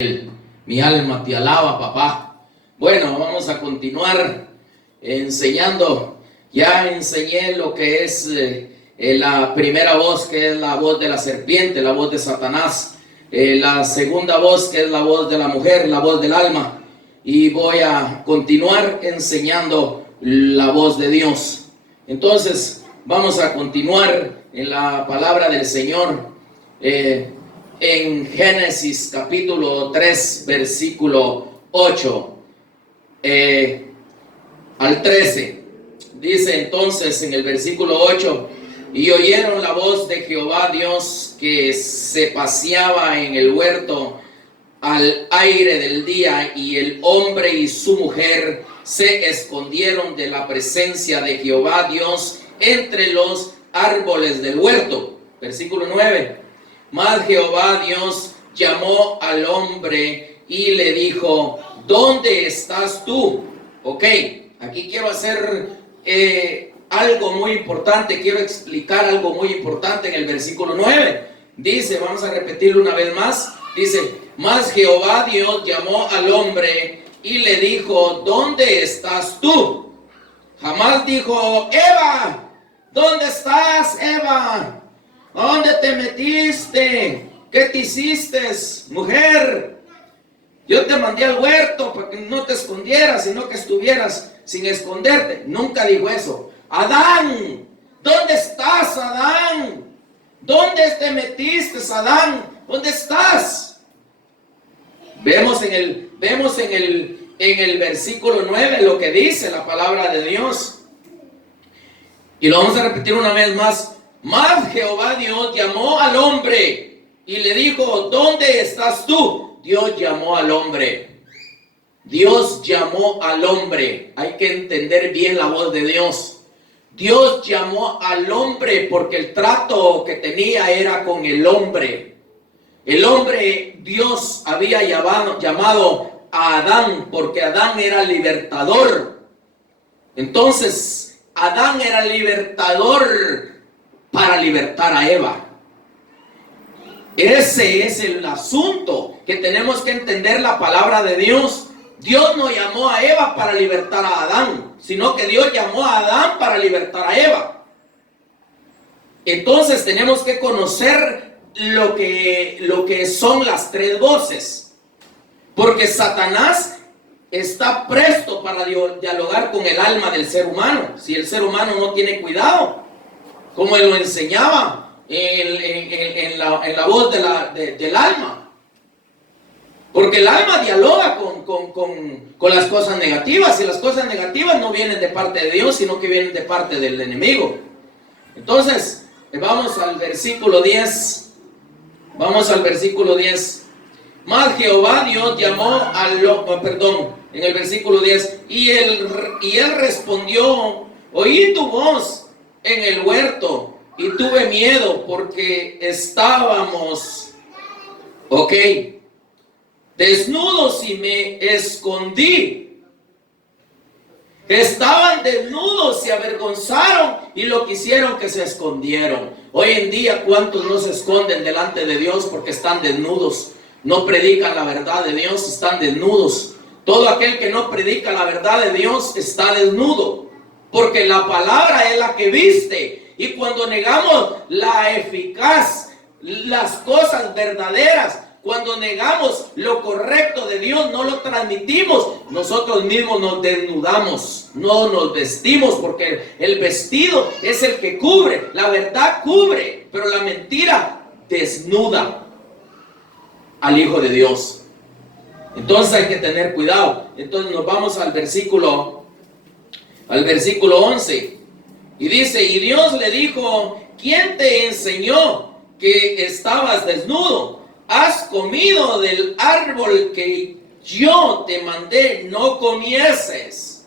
Mi alma te alaba, papá. Bueno, vamos a continuar enseñando. Ya enseñé lo que es la primera voz, que es la voz de la serpiente, la voz de Satanás. La segunda voz, que es la voz de la mujer, la voz del alma. Y voy a continuar enseñando la voz de Dios. Entonces, vamos a continuar en la palabra del Señor. En Génesis capítulo 3, versículo 8 al 13. Dice entonces en el versículo 8: y oyeron la voz de Jehová Dios que se paseaba en el huerto al aire del día, y el hombre y su mujer se escondieron de la presencia de Jehová Dios entre los árboles del huerto. Versículo 9: mas Jehová Dios llamó al hombre y le dijo: ¿dónde estás tú? Ok, aquí quiero hacer algo muy importante, quiero explicar algo muy importante en el versículo 9. Dice, vamos a repetirlo una vez más, dice: mas Jehová Dios llamó al hombre y le dijo: ¿dónde estás tú? Jamás dijo: Eva, ¿dónde estás, Eva? ¿A dónde te metiste? ¿Qué te hiciste, mujer? Yo te mandé al huerto para que no te escondieras, sino que estuvieras sin esconderte. Nunca dijo eso. Adán, ¿dónde estás, Adán? ¿Dónde te metiste, Adán? ¿Dónde estás? Vemos en el versículo 9 lo que dice la palabra de Dios. Y lo vamos a repetir una vez más. Mas Jehová Dios llamó al hombre y le dijo: ¿dónde estás tú? Dios llamó al hombre. Dios llamó al hombre. Hay que entender bien la voz de Dios. Dios llamó al hombre porque el trato que tenía era con el hombre. El hombre, Dios había llamado a Adán porque Adán era libertador. Entonces, Adán era libertador para libertar a Eva. Ese es el asunto, que tenemos que entender la palabra de Dios. Dios no llamó a Eva para libertar a Adán, sino que Dios llamó a Adán para libertar a Eva. Entonces tenemos que conocer lo que son las tres voces, porque Satanás está presto para dialogar con el alma del ser humano, si el ser humano no tiene cuidado, como él lo enseñaba en la voz del alma. Porque el alma dialoga con las cosas negativas, y las cosas negativas no vienen de parte de Dios, sino que vienen de parte del enemigo. Entonces, vamos al versículo 10. Vamos al versículo 10. Mas Jehová Dios llamó en el versículo 10, y él respondió: oí tu voz en el huerto y tuve miedo porque estábamos desnudos y me escondí. Estaban desnudos, se avergonzaron y lo que hicieron que se escondieron. Hoy en día, ¿cuántos no se esconden delante de Dios porque están desnudos? No predican la verdad de Dios, están desnudos. Todo aquel que no predica la verdad de Dios está desnudo, porque la palabra es la que viste. Y cuando negamos la eficaz, las cosas verdaderas, cuando negamos lo correcto de Dios, no lo transmitimos, nosotros mismos nos desnudamos, no nos vestimos, porque el vestido es el que cubre, la verdad cubre, pero la mentira desnuda al Hijo de Dios. Entonces hay que tener cuidado. Entonces nos vamos al versículo 11, y dice: y Dios le dijo: ¿quién te enseñó que estabas desnudo? ¿Has comido del árbol que yo te mandé no comieses?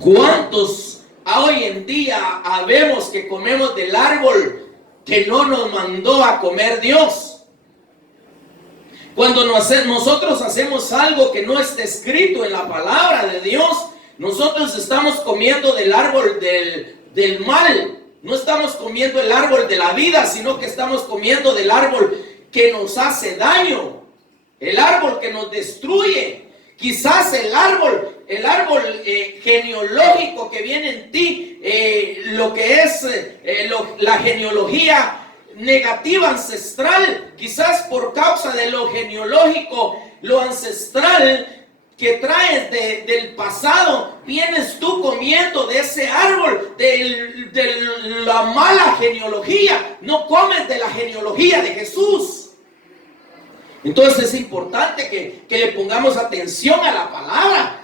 ¿Cuántos hoy en día habemos que comemos del árbol que no nos mandó a comer Dios? Cuando nosotros hacemos algo que no está escrito en la palabra de Dios, nosotros estamos comiendo del árbol del mal. No estamos comiendo el árbol de la vida, sino que estamos comiendo del árbol que nos hace daño. el árbol que nos destruye. Quizás el árbol genealógico que viene en ti, lo que es la genealogía negativa ancestral, quizás por causa de lo genealógico, lo ancestral que traes del pasado, vienes tú comiendo de ese árbol, de la mala genealogía, no comes de la genealogía de Jesús. Entonces es importante que le pongamos atención a la palabra.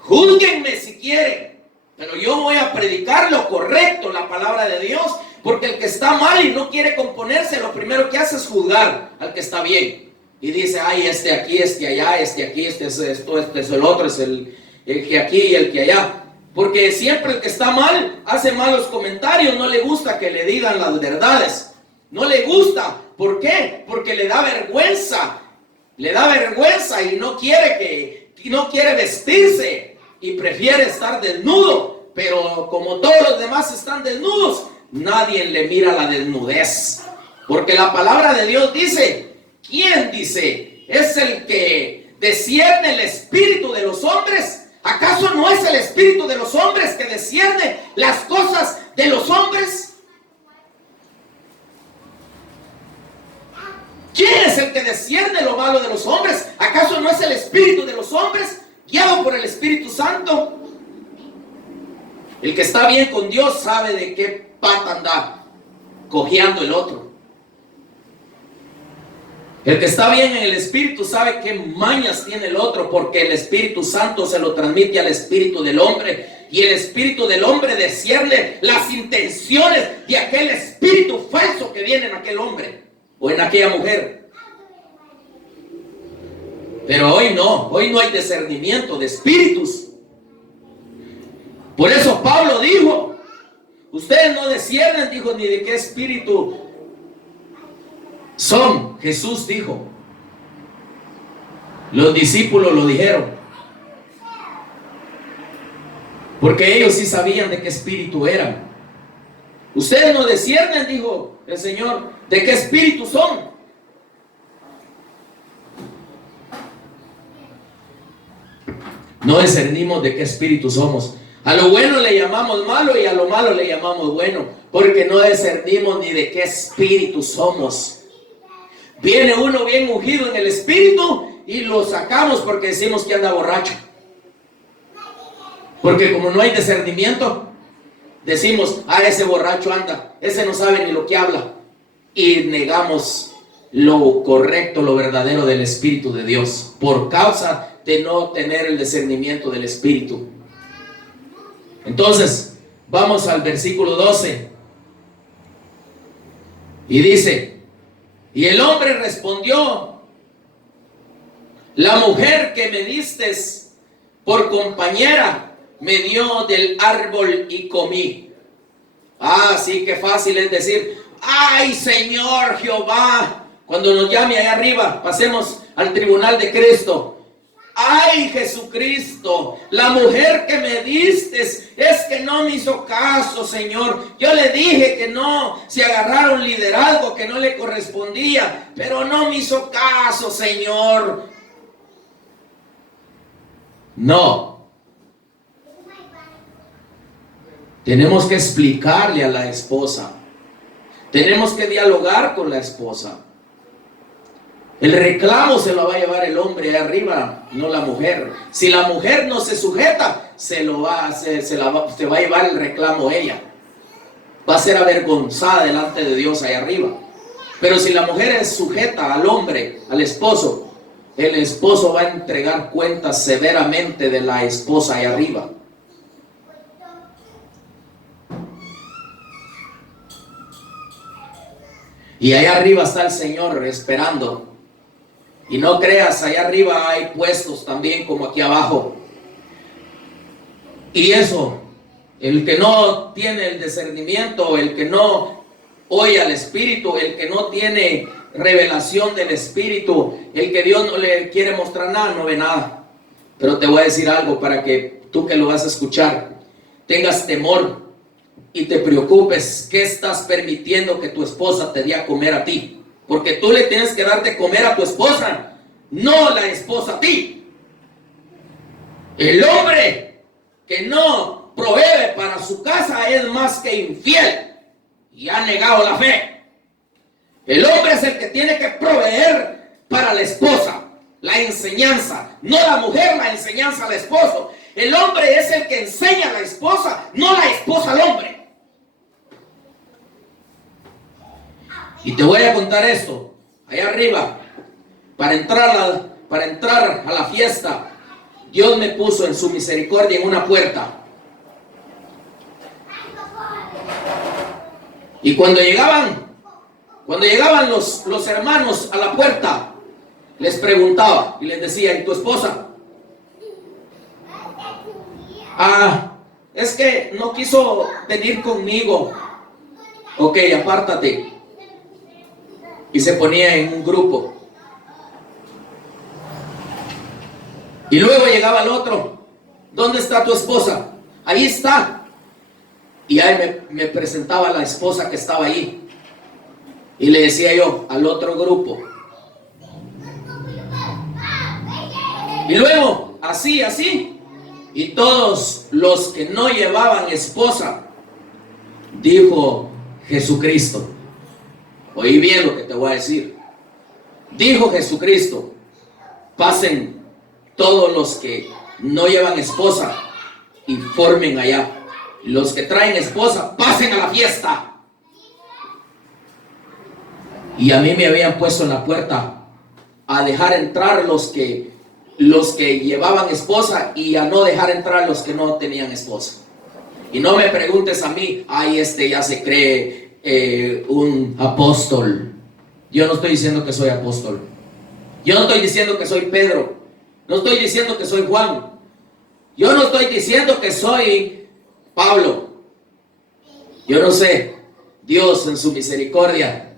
Júzguenme si quieren, pero yo voy a predicar lo correcto, la palabra de Dios, porque el que está mal y no quiere componerse, lo primero que hace es juzgar al que está bien. Y dice, ay, este aquí, este allá, este aquí, este es esto, este es el otro, es el que aquí y el que allá. Porque siempre el que está mal hace malos comentarios, no le gusta que le digan las verdades. No le gusta. ¿Por qué? Porque le da vergüenza. Le da vergüenza y no quiere vestirse y prefiere estar desnudo. Pero como todos los demás están desnudos, nadie le mira la desnudez. Porque la palabra de Dios dice, ¿quién dice? ¿Es el que discierne el espíritu de los hombres? ¿Acaso no es el espíritu de los hombres que discierne las cosas de los hombres? ¿Quién es el que discierne lo malo de los hombres? ¿Acaso no es el espíritu de los hombres, guiado por el Espíritu Santo? El que está bien con Dios sabe de qué pata anda cojeando el otro. El que está bien en el Espíritu sabe qué mañas tiene el otro, porque el Espíritu Santo se lo transmite al Espíritu del hombre, y el Espíritu del hombre discierne las intenciones de aquel espíritu falso que viene en aquel hombre o en aquella mujer. Pero hoy no hay discernimiento de espíritus. Por eso Pablo dijo, ustedes no disciernen, dijo, ni de qué espíritu son. Jesús dijo, los discípulos lo dijeron, porque ellos sí sabían de qué espíritu eran. Ustedes no disciernen, dijo el Señor, de qué espíritu son. No discernimos de qué espíritu somos. A lo bueno le llamamos malo y a lo malo le llamamos bueno, porque no discernimos ni de qué espíritu somos. Viene uno bien ungido en el espíritu y lo sacamos porque decimos que anda borracho. Porque como no hay discernimiento, decimos, ese borracho anda, ese no sabe ni lo que habla. Y negamos lo correcto, lo verdadero del Espíritu de Dios, por causa de no tener el discernimiento del Espíritu. Entonces, vamos al versículo 12. Y dice, y el hombre respondió, la mujer que me distes por compañera me dio del árbol y comí. Sí, qué fácil es decir, ay Señor Jehová, cuando nos llame allá arriba, pasemos al tribunal de Cristo. Ay Jesucristo, la mujer que me diste es que no me hizo caso, Señor. Yo le dije que no, se agarraron liderazgo que no le correspondía, pero no me hizo caso, Señor. No. Tenemos que explicarle a la esposa. Tenemos que dialogar con la esposa. El reclamo se lo va a llevar el hombre ahí arriba, no la mujer. Si la mujer no se sujeta, se va a llevar el reclamo ella. Va a ser avergonzada delante de Dios ahí arriba. Pero si la mujer es sujeta al hombre, al esposo, el esposo va a entregar cuentas severamente de la esposa ahí arriba. Y allá arriba está el Señor esperando. Y no creas, allá arriba hay puestos también como aquí abajo. Y eso, el que no tiene el discernimiento, el que no oye al Espíritu, el que no tiene revelación del Espíritu, el que Dios no le quiere mostrar nada, no ve nada. Pero te voy a decir algo para que tú que lo vas a escuchar, tengas temor y te preocupes. ¿Qué estás permitiendo que tu esposa te dé a comer a ti? Porque tú le tienes que dar de comer a tu esposa. no la esposa a ti. El hombre que no provee para su casa es más que infiel y ha negado la fe. El hombre es el que tiene que proveer para la esposa, la enseñanza, no la mujer la enseñanza al esposo. El hombre es el que enseña a la esposa, no la esposa al hombre. Y te voy a contar esto, allá arriba, para entrar a la fiesta, Dios me puso en su misericordia en una puerta. Y cuando llegaban los hermanos a la puerta, les preguntaba y les decía, ¿y tu esposa? Es que no quiso venir conmigo. Ok, apártate. Y se ponía en un grupo. Y luego llegaba el otro. ¿Dónde está tu esposa? Ahí está. Y ahí me presentaba la esposa que estaba ahí. Y le decía yo al otro grupo. Y luego, así. Y todos los que no llevaban esposa, dijo Jesucristo. Oí bien lo que te voy a decir. Dijo Jesucristo, pasen todos los que no llevan esposa y formen allá. Los que traen esposa, pasen a la fiesta. Y a mí me habían puesto en la puerta a dejar entrar los que llevaban esposa y a no dejar entrar los que no tenían esposa. Y no me preguntes a mí, este ya se cree un apóstol. Yo no estoy diciendo que soy apóstol. Yo no estoy diciendo que soy Pedro. No estoy diciendo que soy Juan. Yo no estoy diciendo que soy Pablo. Yo no sé. Dios en su misericordia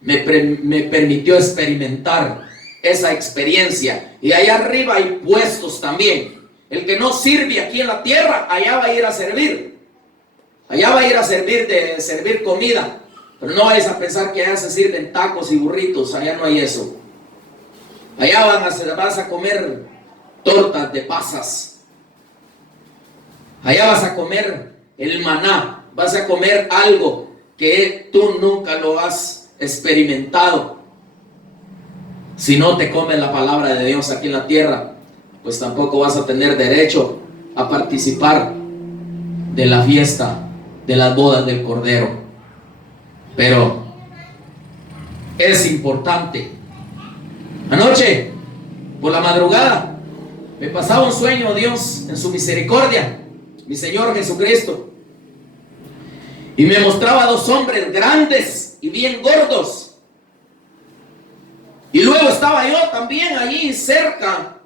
me permitió experimentar esa experiencia. Y allá arriba hay puestos también. El que no sirve aquí en la tierra, allá va a ir a servir. Allá va a ir a servir comida. Pero no vayas a pensar que allá se sirven tacos y burritos. Allá no hay eso. Allá vas a comer tortas de pasas. Allá vas a comer el maná. Vas a comer algo que tú nunca lo has experimentado. Si no te comes la palabra de Dios aquí en la tierra, pues tampoco vas a tener derecho a participar de la fiesta de las bodas del Cordero. Pero es importante. Anoche, por la madrugada, me pasaba un sueño, Dios en su misericordia, mi Señor Jesucristo, y me mostraba dos hombres grandes y bien gordos. Y luego estaba yo también allí cerca.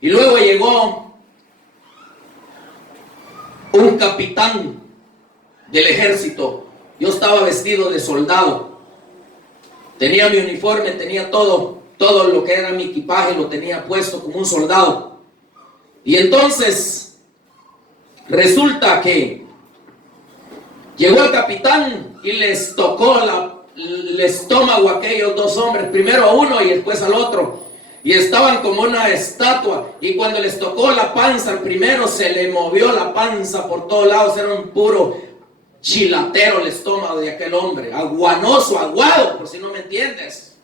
Y luego llegó un capitán del ejército. Yo estaba vestido de soldado. Tenía mi uniforme, tenía todo lo que era mi equipaje, lo tenía puesto como un soldado. Y entonces resulta que llegó el capitán y les tocó el estómago a aquellos dos hombres, primero a uno y después al otro. Y estaban como una estatua. Y cuando les tocó la panza al primero, se le movió la panza por todos lados. Era un puro chilatero el estómago de aquel hombre, aguanoso, aguado, por si no me entiendes.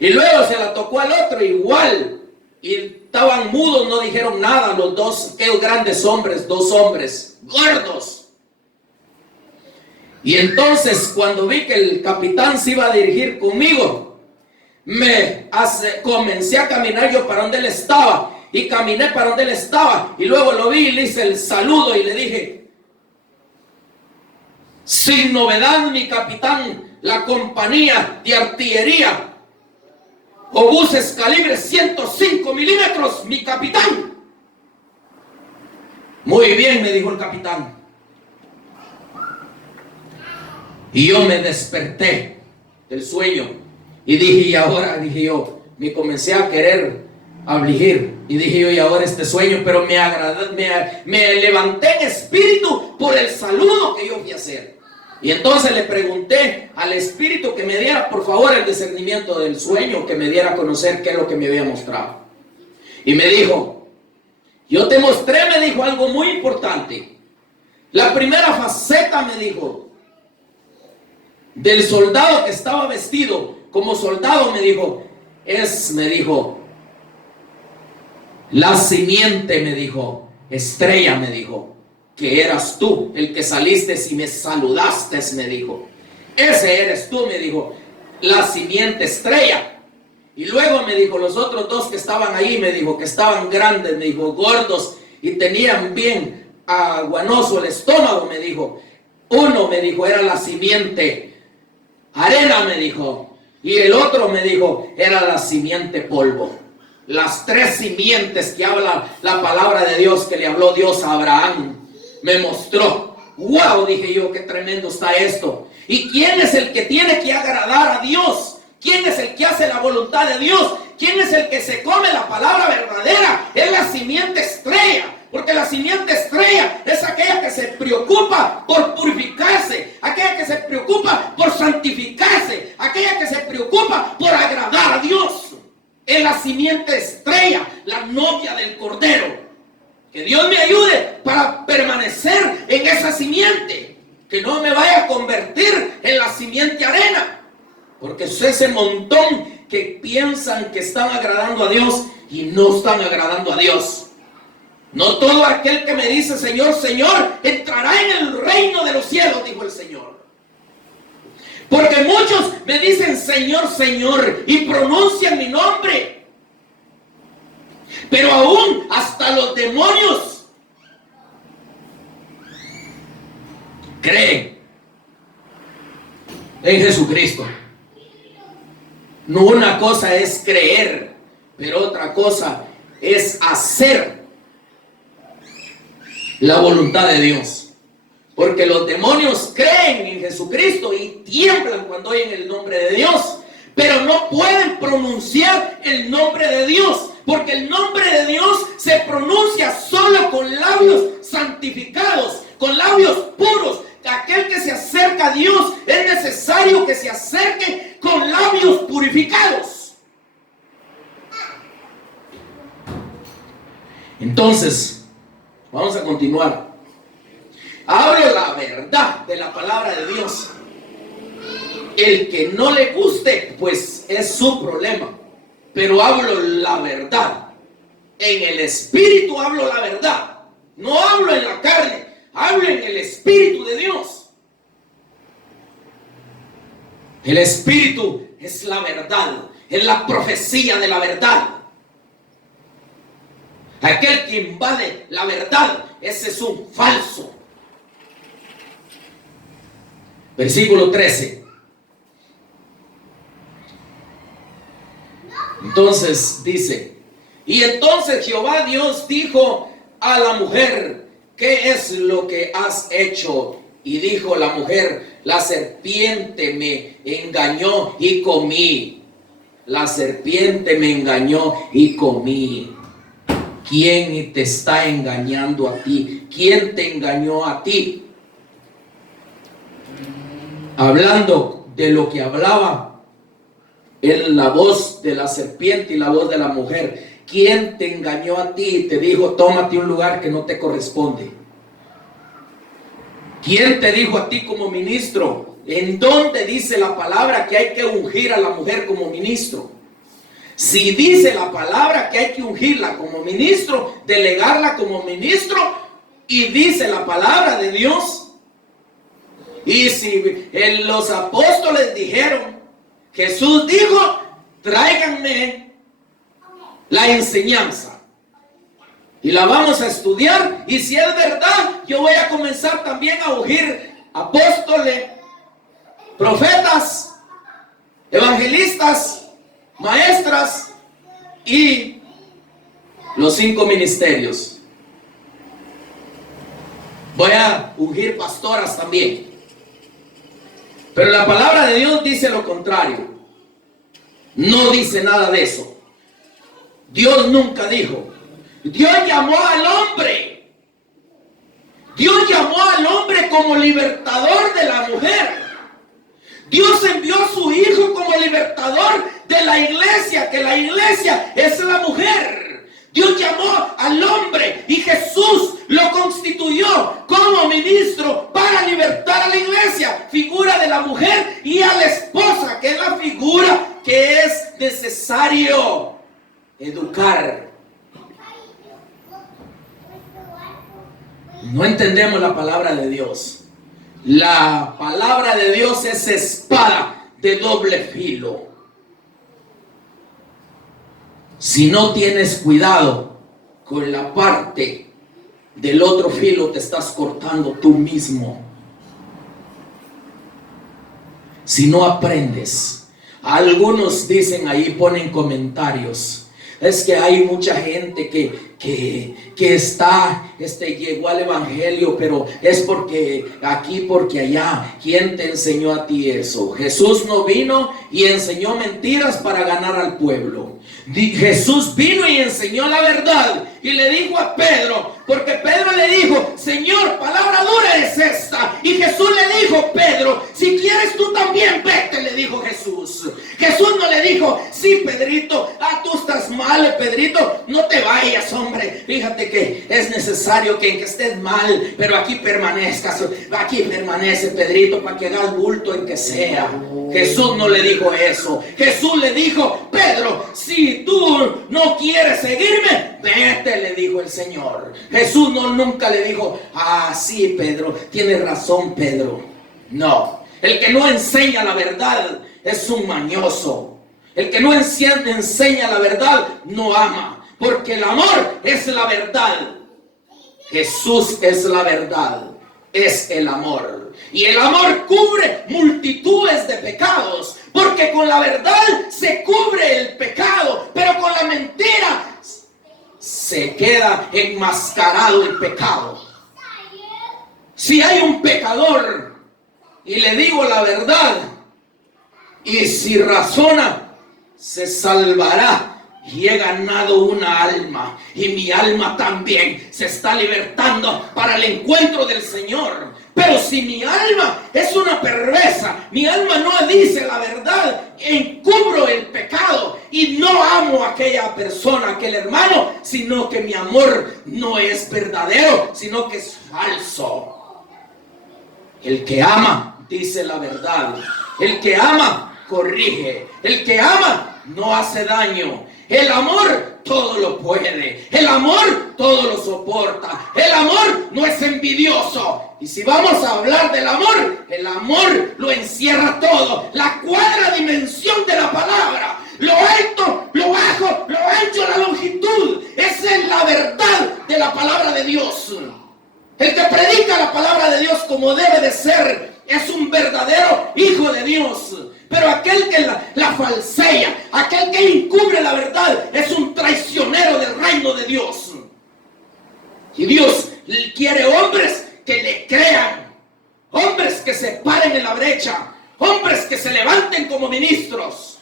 Y luego se la tocó al otro igual. Y estaban mudos, no dijeron nada los dos, aquellos grandes hombres, dos hombres gordos. Y entonces cuando vi que el capitán se iba a dirigir conmigo, comencé a caminar yo para donde él estaba. Y caminé para donde él estaba. Y luego lo vi y le hice el saludo y le dije: sin novedad, mi capitán, la compañía de artillería obuses calibre 105 milímetros, mi capitán. Muy bien, me dijo el capitán. Y yo me desperté del sueño y dije, y ahora, dije yo, me comencé a querer afligir. Y dije yo, y ahora este sueño, pero me levanté en espíritu por el saludo que yo fui a hacer. Y entonces le pregunté al Espíritu que me diera por favor el discernimiento del sueño, que me diera a conocer qué es lo que me había mostrado. Y me dijo, yo te mostré, me dijo, algo muy importante. La primera faceta, me dijo, del soldado que estaba vestido como soldado, me dijo, me dijo, la simiente, me dijo, estrella, me dijo, que eras tú, el que saliste y me saludaste, me dijo. Ese eres tú, me dijo, la simiente estrella. Y luego me dijo, los otros dos que estaban ahí, me dijo, que estaban grandes, me dijo, gordos y tenían bien aguanoso el estómago, me dijo. Uno, me dijo, era la simiente arena, me dijo. Y el otro, me dijo, era la simiente polvo. Las tres simientes que habla la palabra de Dios, que le habló Dios a Abraham, me mostró. Wow, dije yo, qué tremendo está esto. ¿Y quién es el que tiene que agradar a Dios? ¿Quién es el que hace la voluntad de Dios? ¿Quién es el que se come la palabra verdadera? Es la simiente estrella. Porque la simiente estrella es aquella que se preocupa por purificarse, aquella que se preocupa por santificarse, aquella que se preocupa por agradar a Dios. Es la simiente estrella, la novia del Cordero. Que Dios me ayude para permanecer en esa simiente. Que no me vaya a convertir en la simiente arena. Porque es ese montón que piensan que están agradando a Dios y no están agradando a Dios. No todo aquel que me dice Señor, Señor, entrará en el reino de los cielos, dijo el Señor. Porque muchos me dicen Señor, Señor, y pronuncian mi nombre. Pero aún hasta los demonios creen en Jesucristo. No, una cosa es creer, pero otra cosa es hacer la voluntad de Dios. Porque los demonios creen en Jesucristo y tiemblan cuando oyen el nombre de Dios, pero no pueden pronunciar el nombre de Dios. Porque el nombre de Dios se pronuncia solo con labios santificados, con labios puros. Aquel que se acerca a Dios es necesario que se acerque con labios purificados. Entonces, vamos a continuar. Hablo la verdad de la palabra de Dios. El que no le guste, pues es su problema. Pero hablo la verdad. En el Espíritu hablo la verdad. No hablo en la carne, hablo en el Espíritu de Dios. El Espíritu es la verdad, es la profecía de la verdad. Aquel que invade la verdad, ese es un falso. Versículo 13. Entonces dice, y entonces Jehová Dios dijo a la mujer, ¿qué es lo que has hecho? Y dijo la mujer, la serpiente me engañó y comí. La serpiente me engañó y comí. ¿Quién te está engañando a ti? ¿Quién te engañó a ti? Hablando de lo que hablaba en la voz de la serpiente y la voz de la mujer. ¿Quién te engañó a ti y te dijo, tómate un lugar que no te corresponde? ¿Quién te dijo a ti como ministro? ¿En dónde dice la palabra que hay que ungir a la mujer como ministro? Si dice la palabra que hay que ungirla como ministro, delegarla como ministro, y dice la palabra de Dios, y si los apóstoles dijeron, Jesús dijo, tráiganme la enseñanza y la vamos a estudiar, y si es verdad, yo voy a comenzar también a ungir apóstoles, profetas, evangelistas, maestras y los 5 ministerios. Voy a ungir pastoras también. Pero la palabra de Dios dice lo contrario. No dice nada de eso. Dios nunca dijo. Dios llamó al hombre. Dios llamó al hombre como libertador de la mujer. Dios envió a su Hijo como libertador de la iglesia, que la iglesia es la mujer. Dios llamó al hombre y Jesús lo constituyó como ministro para libertar a la iglesia, figura de la mujer, y a la esposa, que es la figura que es necesario educar. No entendemos la palabra de Dios. La palabra de Dios es espada de doble filo. Si no tienes cuidado con la parte del otro filo, te estás cortando tú mismo. Si no aprendes. Algunos dicen ahí, ponen comentarios. Es que hay mucha gente que llegó al evangelio, pero es porque aquí, porque allá. ¿Quién te enseñó a ti eso? Jesús no vino y enseñó mentiras para ganar al pueblo. Jesús vino y enseñó la verdad. Y le dijo a Pedro, porque Pedro le dijo: Señor, palabra dura es esta. Y Jesús le dijo: Pedro, si quieres tú también vete, le dijo Jesús. Jesús no le dijo: sí, Pedrito, tú estás mal, Pedrito, no te vayas, hombre. Fíjate que es necesario que estés mal, pero aquí permanezcas. Aquí permanece, Pedrito, para que hagas bulto en que sea. Jesús no le dijo eso. Jesús le dijo: Pedro, si tú no quieres seguirme, vete, le dijo el Señor. Jesús nunca le dijo: sí, Pedro, tienes razón, Pedro. No, el que no enseña la verdad es un mañoso. El que no enseña la verdad no ama, porque el amor es la verdad. Jesús es la verdad, es el amor. Y el amor cubre multitudes de pecados, porque con la verdad se cubre el pecado, pero con la mentira se queda enmascarado el pecado. Si hay un pecador y le digo la verdad, y si razona, se salvará. Y he ganado una alma, y mi alma también se está libertando para el encuentro del Señor. Pero si mi alma es una perversa, mi alma no dice la verdad, encubro el pecado y no amo a aquella persona, aquel hermano, sino que mi amor no es verdadero, sino que es falso. El que ama dice la verdad. El que ama corrige. El que ama no hace daño. El amor todo lo puede. El amor todo lo soporta. El amor no es envidioso. Y si vamos a hablar del amor, el amor lo encierra todo. La cuadra dimensión de la palabra. Lo alto, lo bajo, lo ancho, la longitud. Esa es la verdad de la palabra de Dios. El que predica la palabra de Dios como debe de ser es un verdadero hijo de Dios. Pero aquel que la falsea, aquel que encubre la verdad, es un traicionero del reino de Dios. Y Dios quiere hombres que le crean, hombres que se paren en la brecha, hombres que se levanten como ministros.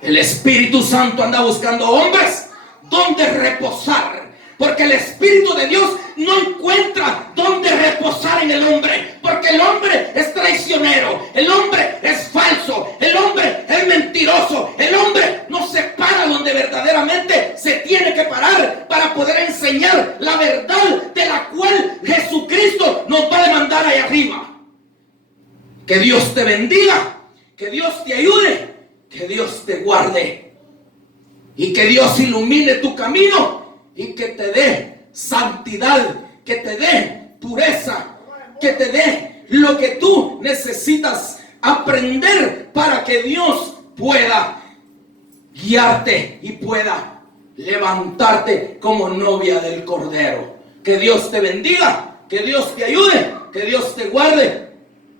El Espíritu Santo anda buscando hombres donde reposar, porque el Espíritu de Dios no encuentra donde reposar en el hombre, porque el hombre es traicionero, el hombre es falso, el hombre es mentiroso, el hombre no se para donde verdaderamente se tiene que parar para poder enseñar la verdad de la cual Jesucristo nos va a demandar ahí arriba. Que Dios te bendiga, que Dios te ayude, que Dios te guarde y que Dios ilumine tu camino y que te dé santidad, que te dé pureza, que te dé lo que tú necesitas aprender para que Dios pueda guiarte y pueda levantarte como novia del Cordero. Que Dios te bendiga, que Dios te ayude, que Dios te guarde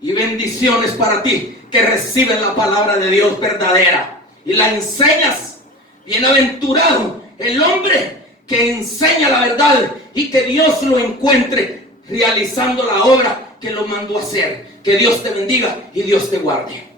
y bendiciones para ti que recibes la palabra de Dios verdadera y la enseñas. Bienaventurado el hombre que enseña la verdad y que Dios lo encuentre realizando la obra que lo mandó a hacer. Que Dios te bendiga y Dios te guarde.